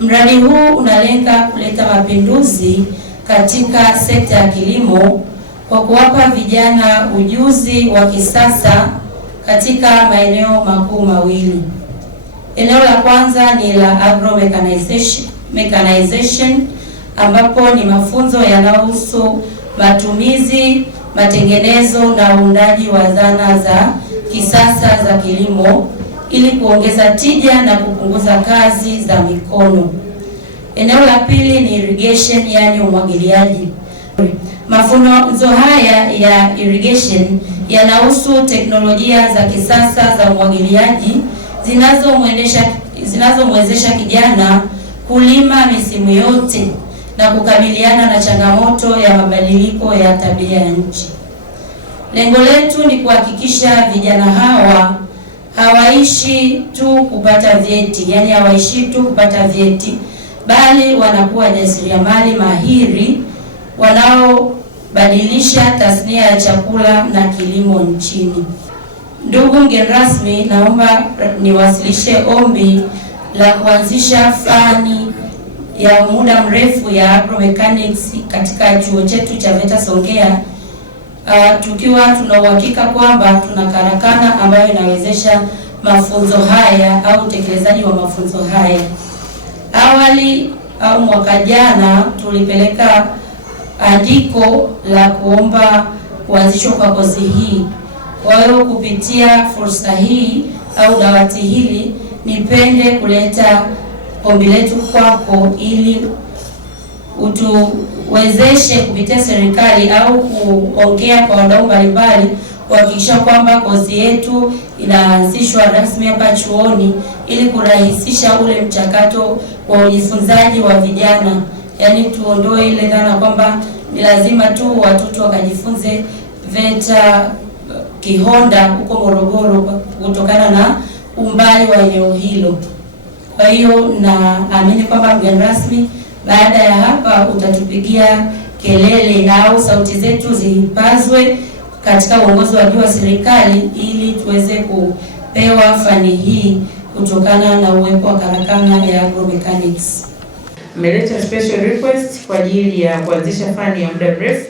Mradi huu unalenga kuleta mapinduzi katika sekta ya kilimo kwa kuwapa vijana ujuzi wa kisasa katika maeneo makuu mawili. Eneo la kwanza ni la agro mechanization ambapo ni mafunzo yanayohusu matumizi, matengenezo na uundaji wa zana za kisasa za kilimo ili kuongeza tija na kupunguza kazi za mikono. Eneo la pili ni irrigation, yani umwagiliaji. Mafunzo haya ya irrigation yanahusu teknolojia za kisasa za umwagiliaji zinazomwezesha kijana kulima misimu yote na kukabiliana na changamoto ya mabadiliko ya tabia ya nchi. Lengo letu ni kuhakikisha vijana hawa hawaishi tu kupata vyeti, bali wanakuwa jasiriamali mahiri wanaobadilisha tasnia ya chakula na kilimo nchini. Ndugu mgeni rasmi, naomba niwasilishe ombi la kuanzisha fani ya muda mrefu ya agromechanics katika chuo chetu cha VETA Songea, tukiwa tuna uhakika kwamba tuna karakana ambayo inawezesha mafunzo haya au utekelezaji wa mafunzo haya. Awali au mwaka jana tulipeleka andiko la kuomba kuanzishwa kwa kozi hii. Kwa hiyo kupitia fursa hii au dawati hili, nipende kuleta ombi letu kwako ili utuwezeshe kupitia serikali au kuongea kwa wadau mbalimbali kuhakikisha kwamba kozi yetu inaanzishwa rasmi hapa chuoni ili kurahisisha ule mchakato wa ujifunzaji wa vijana. Yaani tuondoe ile dhana kwamba ni lazima tu watoto wakajifunze VETA Kihonda huko Morogoro kutokana na umbali wa eneo hilo. Kwa hiyo naamini kwamba mgeni rasmi, baada ya hapa utatupigia kelele au sauti zetu zipazwe katika uongozi wa juu wa serikali ili tuweze kupewa fani hii kutokana na uwepo wa karakana ya agromechanics. Mmeleta special request kwa ajili ya kuanzisha fani ya muda mrefu.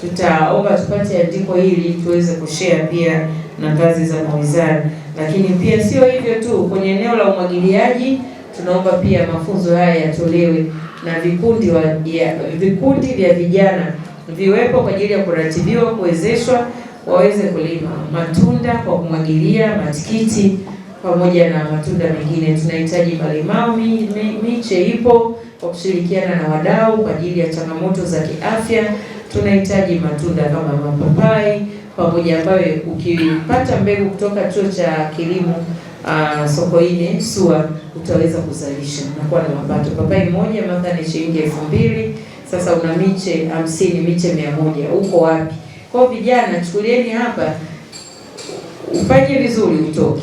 Tutaomba tupate andiko hili tuweze kushare pia na kazi za mawizara. Lakini pia sio hivyo tu, kwenye eneo la umwagiliaji tunaomba pia mafunzo haya yatolewe na vikundi vya vijana viwepo kwa ajili ya kuratibiwa, kuwezeshwa waweze kulima matunda kwa kumwagilia, matikiti pamoja na matunda mengine. Tunahitaji malimao, miche ipo kwa kushirikiana na wadau kwa ajili ya changamoto za kiafya. Tunahitaji matunda kama mapapai pamoja, ambayo ukipata mbegu kutoka chuo cha kilimo Sokoine SUA utaweza kuzalisha na kuwa na mapato. Papai moja mathalan shilingi 2000, sasa una miche 50, miche 100. Uko wapi? Kwa vijana, chukulieni hapa, ufanye vizuri utoke.